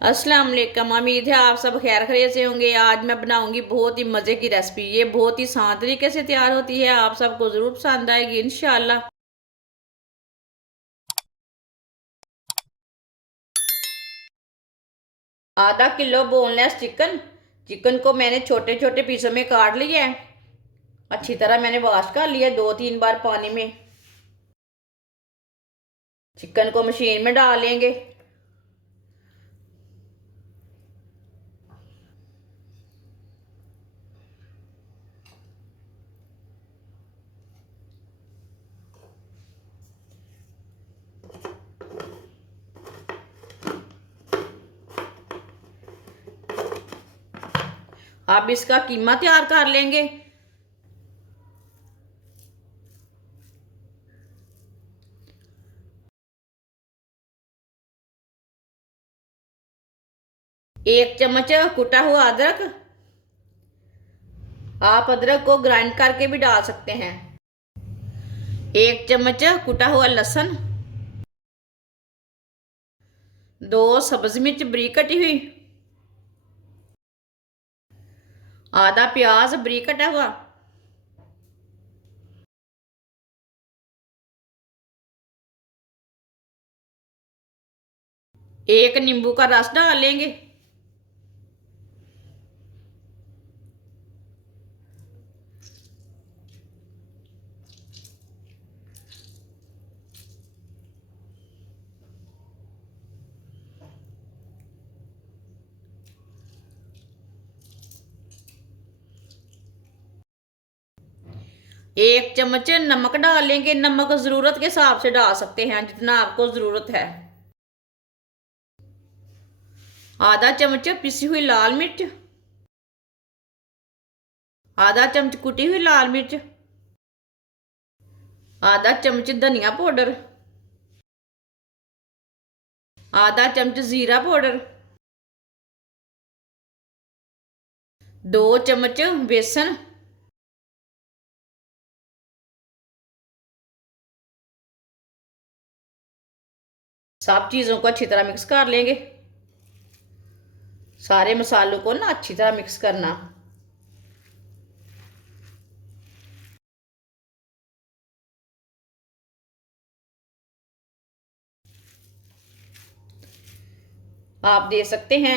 अस्सलाम वालेकुम। उम्मीद है आप सब खैर खैरियत से होंगे। आज मैं बनाऊंगी बहुत ही मज़े की रेसिपी। ये बहुत ही आसान तरीके से तैयार होती है, आप सबको ज़रूर पसंद आएगी इंशाल्लाह। आधा किलो बोनलेस चिकन। चिकन को मैंने छोटे छोटे पीसों में काट लिया है। अच्छी तरह मैंने वॉश कर लिया 2-3 बार पानी में। चिकन को मशीन में डाल लेंगे। अब इसका कीमा तैयार कर लेंगे। एक चम्मच कुटा हुआ अदरक। आप अदरक को ग्राइंड करके भी डाल सकते हैं। एक चम्मच कुटा हुआ लहसुन। 2 सब्ज मिर्च बरीक कटी हुई। आधा प्याज बरीक कटा हुआ। एक नींबू का रस डाल लेंगे। एक चम्मच नमक डाल लेंगे। नमक ज़रूरत के हिसाब से डाल सकते हैं, जितना आपको ज़रूरत है। आधा चम्मच पिसी हुई लाल मिर्च। आधा चम्मच कुटी हुई लाल मिर्च। आधा चम्मच धनिया पाउडर। आधा चम्मच ज़ीरा पाउडर। 2 चम्मच बेसन। सब चीज़ों को अच्छी तरह मिक्स कर लेंगे। सारे मसालों को ना अच्छी तरह मिक्स करना। आप दे सकते हैं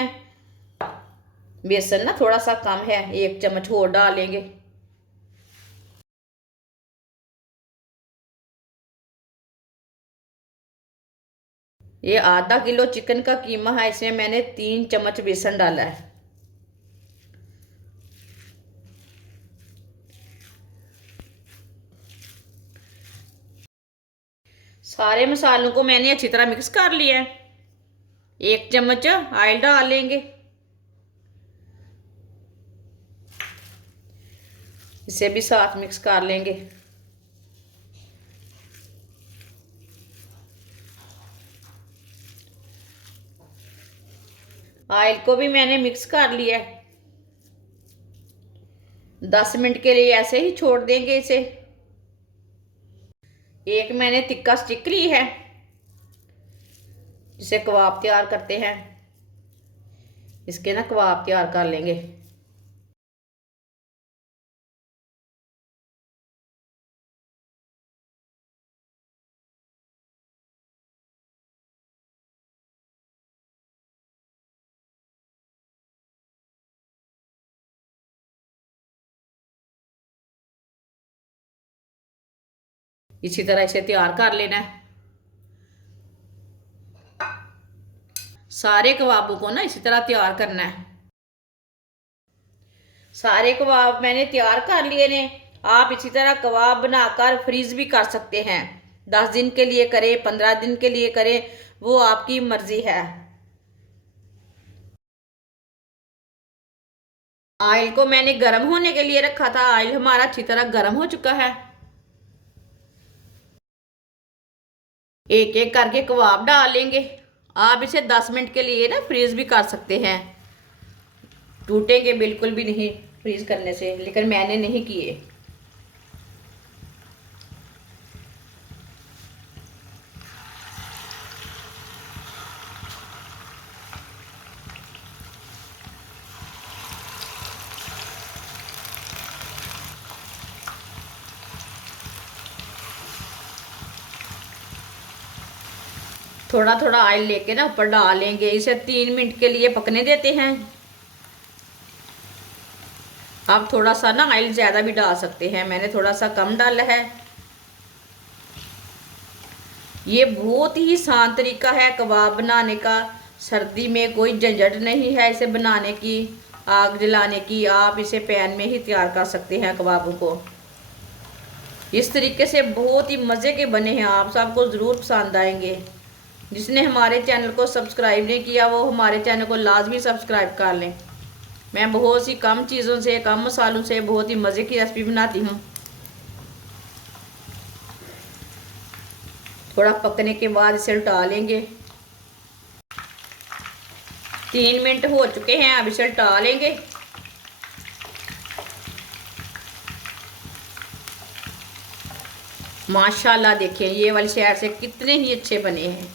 बेसन ना थोड़ा सा कम है, 1 चम्मच और डाल लेंगे। ये आधा किलो चिकन का कीमा है, इसमें मैंने 3 चम्मच बेसन डाला है। सारे मसालों को मैंने अच्छी तरह मिक्स कर लिया है। 1 चम्मच ऑयल डाल लेंगे। इसे भी साथ मिक्स कर लेंगे। ऑयल को भी मैंने मिक्स कर लिया है। 10 मिनट के लिए ऐसे ही छोड़ देंगे इसे। एक मैंने तिक्का स्टिक ली है, जिसे कबाब तैयार करते हैं। इसके ना कबाब तैयार कर लेंगे। इसी तरह इसे तैयार कर लेना है। सारे कबाबों को ना इसी तरह तैयार करना है। सारे कबाब मैंने तैयार कर लिए ने। आप इसी तरह कबाब बनाकर फ्रीज भी कर सकते हैं। 10 दिन के लिए करें, 15 दिन के लिए करें, वो आपकी मर्जी है। ऑयल को मैंने गर्म होने के लिए रखा था। ऑयल हमारा अच्छी तरह गर्म हो चुका है। एक एक करके कबाब डाल लेंगे। आप इसे 10 मिनट के लिए ना फ्रीज भी कर सकते हैं। टूटेंगे बिल्कुल भी नहीं फ्रीज करने से, लेकिन मैंने नहीं किए। थोड़ा थोड़ा ऑयल लेके ना ऊपर डालेंगे। इसे 3 मिनट के लिए पकने देते हैं। आप थोड़ा सा ना ऑयल ज़्यादा भी डाल सकते हैं, मैंने थोड़ा सा कम डाला है। ये बहुत ही आसान तरीका है कबाब बनाने का। सर्दी में कोई झंझट नहीं है इसे बनाने की, आग जलाने की। आप इसे पैन में ही तैयार कर सकते हैं कबाबों को। इस तरीके से बहुत ही मज़े के बने हैं, आप सबको ज़रूर पसंद आएंगे। जिसने हमारे चैनल को सब्सक्राइब नहीं किया वो हमारे चैनल को लाजमी सब्सक्राइब कर लें। मैं बहुत सी कम चीज़ों से, कम मसालों से बहुत ही मज़े की रेसिपी बनाती हूँ। थोड़ा पकने के बाद इसे उल्टा लेंगे। 3 मिनट हो चुके हैं, अब इसे उल्टा लेंगे। माशाल्लाह देखिए ये वाली साइड से कितने ही अच्छे बने हैं।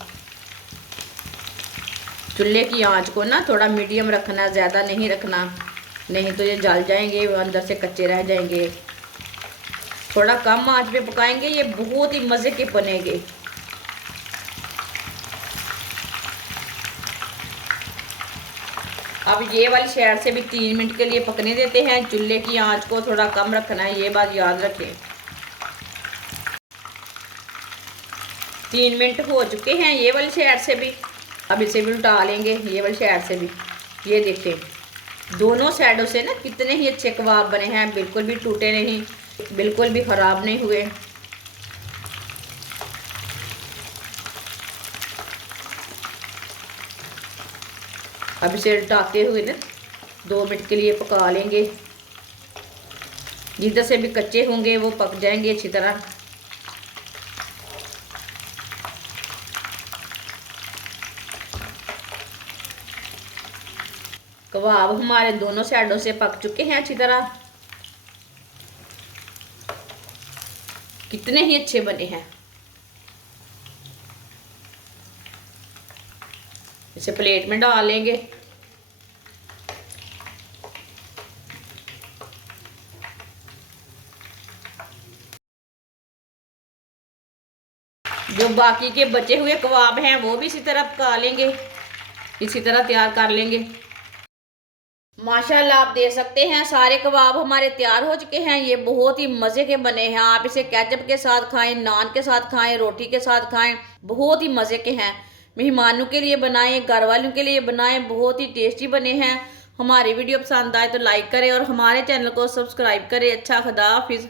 चूल्हे की आंच को ना थोड़ा मीडियम रखना, ज़्यादा नहीं रखना, नहीं तो ये जल जाएंगे, अंदर से कच्चे रह जाएंगे। थोड़ा कम आंच पे पकाएंगे, ये बहुत ही मज़े के बनेंगे। अब ये वाली साइड से भी 3 मिनट के लिए पकने देते हैं। चूल्हे की आंच को थोड़ा कम रखना है, ये बात याद रखें। 3 मिनट हो चुके हैं ये वाली साइड से भी। अब इसे भी उल्टा लेंगे, ये वाली साइड से भी। ये देखें दोनों साइडों से ना कितने ही अच्छे कबाब बने हैं, बिल्कुल भी टूटे नहीं, बिल्कुल भी ख़राब नहीं हुए। अब इसे उल्टाते हुए ना 2 मिनट के लिए पका लेंगे। जिधर से भी कच्चे होंगे वो पक जाएंगे अच्छी तरह। कबाब हमारे दोनों साइडों से पक चुके हैं अच्छी तरह। कितने ही अच्छे बने हैं। इसे प्लेट में डाल लेंगे। जो बाकी के बचे हुए कबाब हैं वो भी इसी तरह पका लेंगे, इसी तरह तैयार कर लेंगे। माशाल्लाह आप देख सकते हैं सारे कबाब हमारे तैयार हो चुके हैं। ये बहुत ही मज़े के बने हैं। आप इसे केचप के साथ खाएं, नान के साथ खाएं, रोटी के साथ खाएं, बहुत ही मज़े के हैं। मेहमानों के लिए बनाएं, घर वालों के लिए बनाएं, बहुत ही टेस्टी बने हैं। हमारी वीडियो पसंद आए तो लाइक करें और हमारे चैनल को सब्सक्राइब करें। अच्छा खुदा हाफिज़।